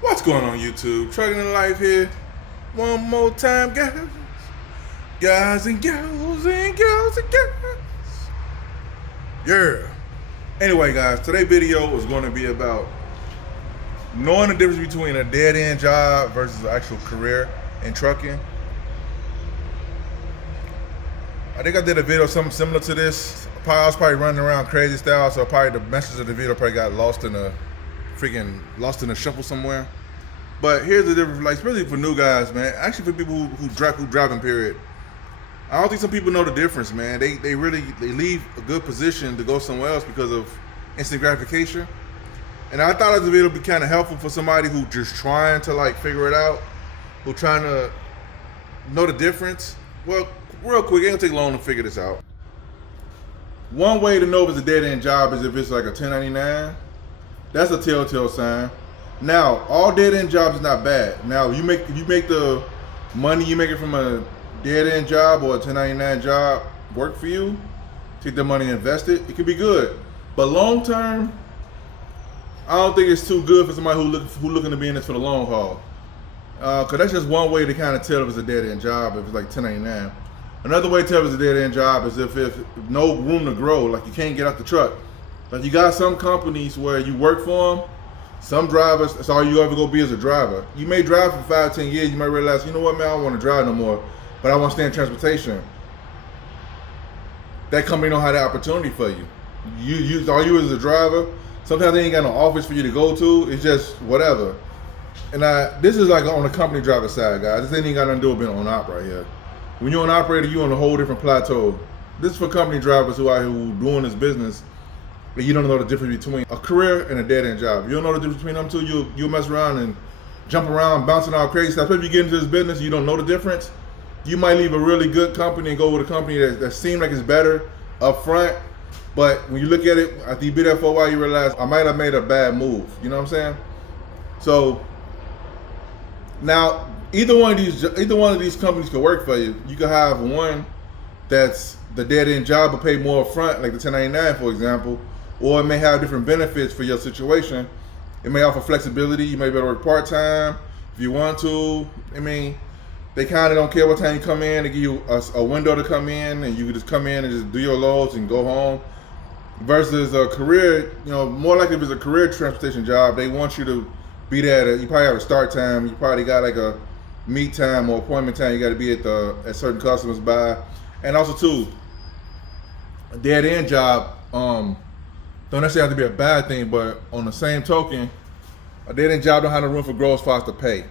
What's going on YouTube? Trucking in Life here. One more time, guys. Guys and girls and girls and girls. Yeah. Anyway, guys, today's video is going to be about knowing the difference between a dead-end job versus an actual career in trucking. I think I did a video something similar to this. I was probably running around crazy style, so probably the message of the video probably got lost in a shuffle somewhere. But here's the difference, like especially for new guys, man. Actually, for people who driving, period. I don't think some people know the difference, man. They leave a good position to go somewhere else because of instant gratification. And I thought this video would be kind of helpful for somebody who just trying to like figure it out, who trying to know the difference. Well, real quick, it don't take long to figure this out. One way to know if it's a dead-end job is if it's like a 1099. That's a telltale sign. Now, all dead-end jobs is not bad. Now, if you make the money you make it from a dead-end job or a 1099 job work for you, take the money and invest it, it could be good. But long term, I don't think it's too good for somebody who looking to be in this for the long haul. Cause that's just one way to kind of tell if it's a dead-end job, if it's like 1099. Another way to tell if it's a dead-end job is if no room to grow, like you can't get out the truck. Like you got some companies where you work for them, some drivers, that's all you ever gonna be as a driver. You may drive for 5-10 years, you might realize, you know what, man, I don't want to drive no more, but I want to stay in transportation. That company don't have the opportunity for you. All you as a driver, sometimes they ain't got no office for you to go to, it's just whatever. And this is like on the company driver side, guys. This ain't got nothing to do with being on op right here. When you're an operator, you're on a whole different plateau. This is for company drivers who are doing this business, but you don't know the difference between a career and a dead-end job. You don't know the difference between them two. You'll mess around and jump around, bouncing all crazy stuff. If you get into this business, you don't know the difference. You might leave a really good company and go with a company that seems like it's better up front, but when you look at it, after you be there for a while, you realize I might have made a bad move. You know what I'm saying? So now, either one of these companies could work for you. You could have one that's the dead-end job but pay more up front, like the 1099, for example, or it may have different benefits for your situation. It may offer flexibility. You may be able to work part-time if you want to. I mean, they kind of don't care what time you come in. They give you a window to come in, and you can just come in and just do your loads and go home. Versus a career, more likely if it's a career transportation job, they want you to be there. You probably have a start time. You probably got like a meet time or appointment time. You got to be at certain customers by. And also too, a dead end job don't necessarily have to be a bad thing, but on the same token, a dead end job don't have no room for growth as far as the pay.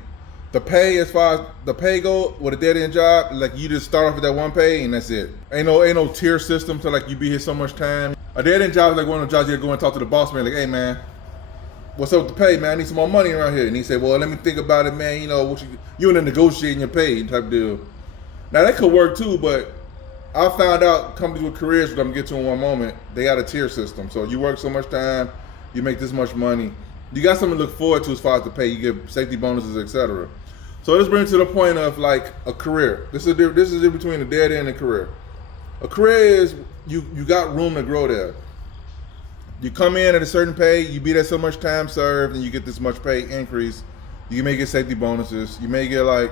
The pay, as far as the pay go with a dead end job, like you just start off with that one pay and that's it. Ain't no tier system to like you be here so much time. A dead end job is like one of the jobs you go and talk to the boss man, like, hey man, what's up with the pay, man? I need some more money around here. And he said, well, let me think about it, man. You in the negotiating your pay type of deal. Now that could work too, but I found out companies with careers, which I'm gonna get to in one moment, they got a tier system. So you work so much time, you make this much money. You got something to look forward to as far as the pay. You get safety bonuses, etc. So this brings to the point of like a career. This is the difference between a dead end and a career. A career is you got room to grow there. You come in at a certain pay, you be there so much time served, and you get this much pay increase. You may get safety bonuses. You may get like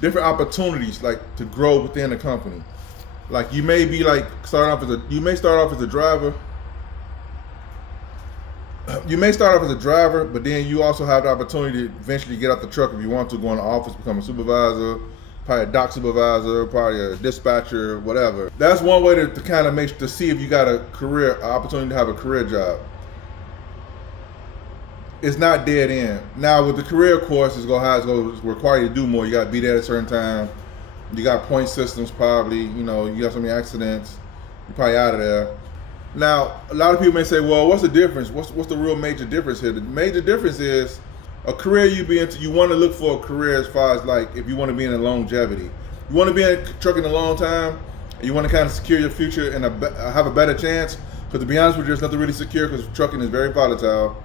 different opportunities like to grow within the company. Like you may be like start off as a driver. You may start off as a driver, but then you also have the opportunity to eventually get out the truck if you want to, go in the office, become a supervisor, probably a dock supervisor, probably a dispatcher, whatever. That's one way to kind of to see if you got a career opportunity to have a career job. It's not dead end. Now with the career course, it's gonna require you to do more. You gotta be there at a certain time. You got point systems probably, you got so many accidents, you're probably out of there. Now, a lot of people may say, well, what's the difference? What's the real major difference here? The major difference is a career you want to look for a career as far as like if you want to be in a longevity. You want to be in trucking a long time, and you want to kind of secure your future and have a better chance. Because to be honest with you, there's nothing really secure because trucking is very volatile.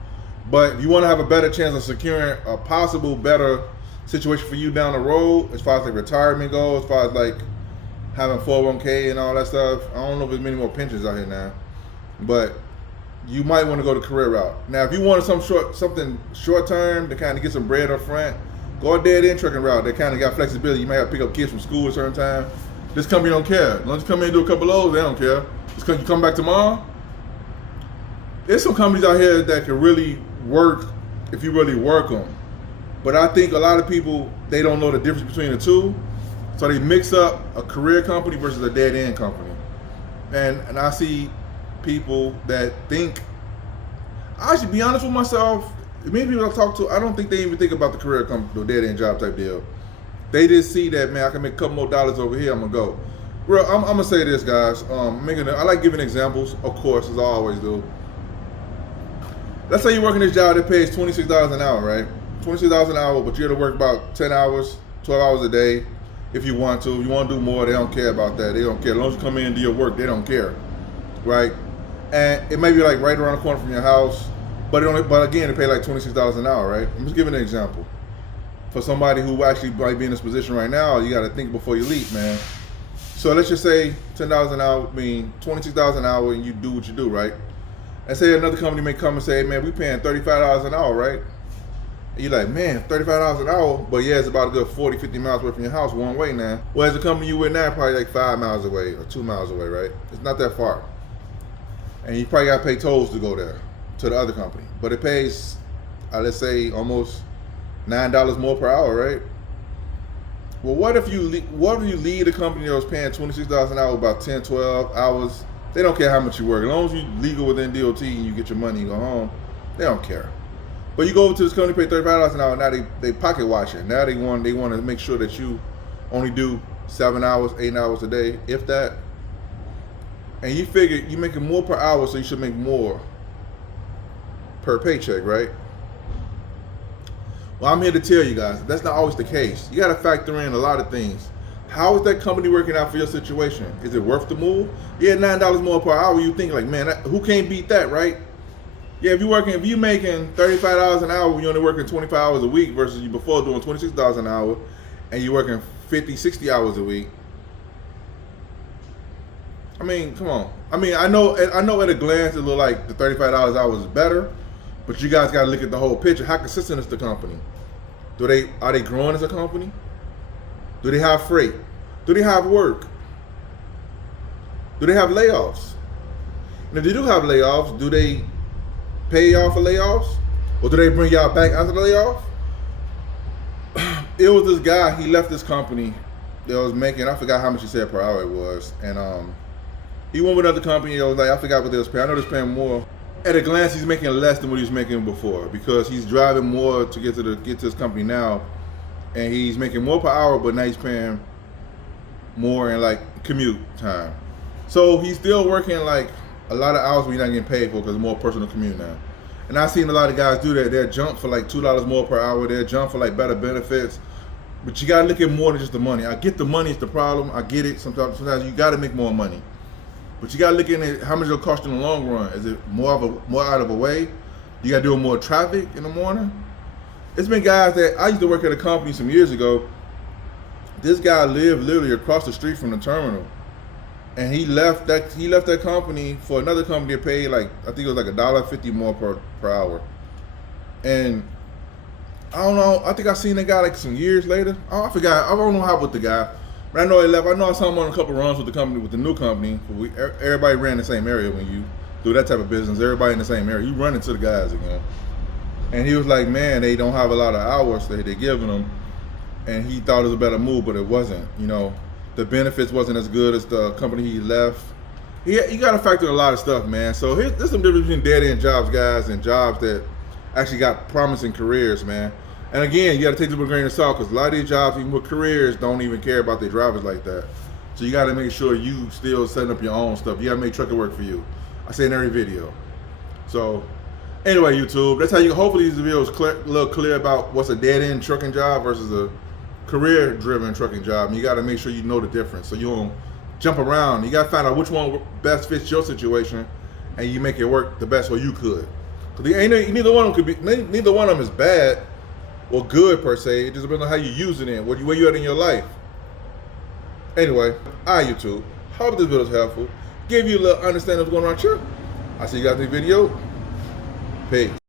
But if you want to have a better chance of securing a possible better situation for you down the road, as far as like retirement goes, as far as like having 401k and all that stuff, I don't know if there's many more pensions out here now. But you might want to go the career route. Now, if you wanted something short term to kind of get some bread up front, go a dead end trucking route. They kind of got flexibility. You might have to pick up kids from school at a certain time. This company don't care. As long as you come in and do a couple loads, they don't care. Just because you come back tomorrow. There's some companies out here that can really work if you really work them. But I think a lot of people, they don't know the difference between the two. So they mix up a career company versus a dead end company. And I see people that think, I should be honest with myself, many people I talk to, I don't think they even think about the career company, the dead end job type deal. They just see that, man, I can make a couple more dollars over here, I'm gonna go. Bro, I'm gonna say this, guys. I like giving examples, of course, as I always do. Let's say you're working this job that pays $26 an hour, right? $26 an hour, but you have to work about 10 hours, 12 hours a day if you want to. If you want to do more, they don't care about that. They don't care. As long as you come in and do your work, they don't care, right? And it may be like right around the corner from your house, but again, they pay like $26 an hour, right? I'm just giving an example. For somebody who actually might be in this position right now, you got to think before you leap, man. So let's just say $10 an hour, $26 an hour, and you do what you do, right? And say another company may come and say, hey, man, we paying $35 an hour, right? And you're like, man, $35 an hour, but yeah, it's about a good 40, 50 miles away from your house one way now. Whereas the company you with now probably like 5 miles away or 2 miles away, right? It's not that far. And you probably got to pay tolls to go there, to the other company. But it pays, let's say, almost $9 more per hour, right? Well, what if you leave the company that was paying $26 an hour about 10, 12 hours? They don't care how much you work. As long as you legal within DOT and you get your money and go home, they don't care. But you go over to this company, pay $35 an hour, now they pocket watch it. Now they want to make sure that you only do 7 hours, 8 hours a day, if that. And you figure you're making more per hour, so you should make more per paycheck, right? Well, I'm here to tell you guys, that's not always the case. You got to factor in a lot of things. How is that company working out for your situation? Is it worth the move? Yeah, $9 more per hour. You think like, man, who can't beat that, right? Yeah, if you making $35 an hour when you're only working 25 hours a week versus you before doing $26 an hour, and you're working 50, 60 hours a week. I mean, come on. I mean, I know at a glance it look like the $35 an hour is better, but you guys got to look at the whole picture. How consistent is the company? Are they growing as a company? Do they have freight? Do they have work? Do they have layoffs? And if they do have layoffs, do they pay y'all for layoffs? Or do they bring y'all back after the layoff? It was this guy, he left this company that was making, I forgot how much he said per hour it was. And he went with another company, it was like, I forgot what they was paying. I know they was paying more. At a glance, he's making less than what he was making before because he's driving more to get to his company now. And he's making more per hour, but now he's paying more in like commute time. So he's still working like a lot of hours, but he's not getting paid for because more personal commute now. And I've seen a lot of guys do that. They'll jump for like $2 more per hour. They'll jump for like better benefits. But you gotta look at more than just the money. I get the money is the problem. I get it. Sometimes you gotta make more money. But you gotta look at how much it'll cost you in the long run. Is it more out of a way? You gotta do more traffic in the morning? It's been guys that I used to work at a company some years ago. This guy lived literally across the street from the terminal, and he left that company for another company that paid like I think it was like $1.50 more per hour. And I don't know. I think I seen that guy like some years later. I forgot. I don't know how with the guy, but I know he left. I know I saw him on a couple runs with the new company. Everybody ran the same area when you do that type of business. Everybody in the same area. You run into the guys again. And he was like, man, they don't have a lot of hours that they're giving them. And he thought it was a better move, but it wasn't. You know, the benefits wasn't as good as the company he left. You got to factor in a lot of stuff, man. So there's some difference between dead-end jobs, guys, and jobs that actually got promising careers, man. And again, you got to take this with a grain of salt because a lot of these jobs, even with careers, don't even care about their drivers like that. So you got to make sure you still setting up your own stuff. You got to make trucking work for you. I say in every video. So anyway, YouTube, that's how you, hopefully these videos a little clear about what's a dead-end trucking job versus a career-driven trucking job. And you got to make sure you know the difference so you don't jump around. You got to find out which one best fits your situation and you make it work the best way you could. Because neither one of them is bad or good per se. It just depends on how you're using it, where you at in your life. Anyway, YouTube. Hope this video is helpful. Give you a little understanding of what's going on here. I see you guys in the video. Peace.